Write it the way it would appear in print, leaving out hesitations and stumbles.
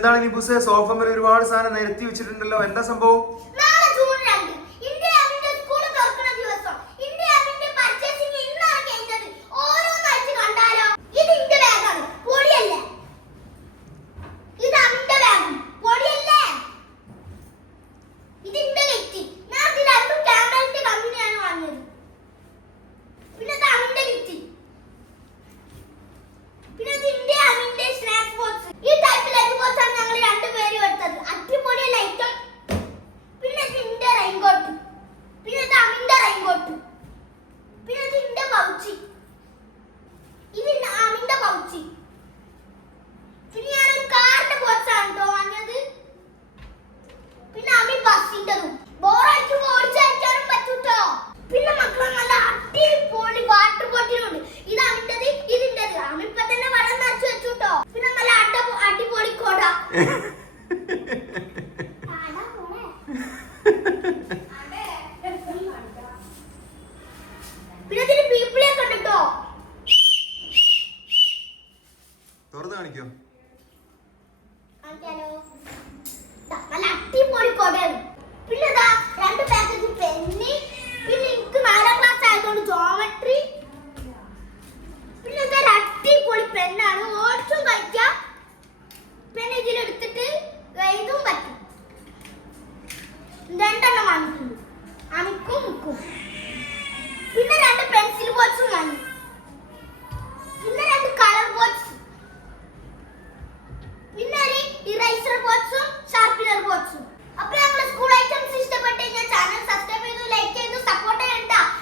ഇതെന്താണ് നിബുസേ സോഫമ്മൽ ഒരുപാട് സാധനം നിരത്തി വെച്ചിട്ടുണ്ടല്ലോ, എന്താ സംഭവം? തുറന്ന് കാണിക്കോ? നല്ല അടിപൊളി കൊടയാണ്. പിന്നെ 2 പാക്കറ്റ് പെന്നി. പിന്നെ എനിക്ക് 4ാം ക്ലാസ് ആയതുകൊണ്ട്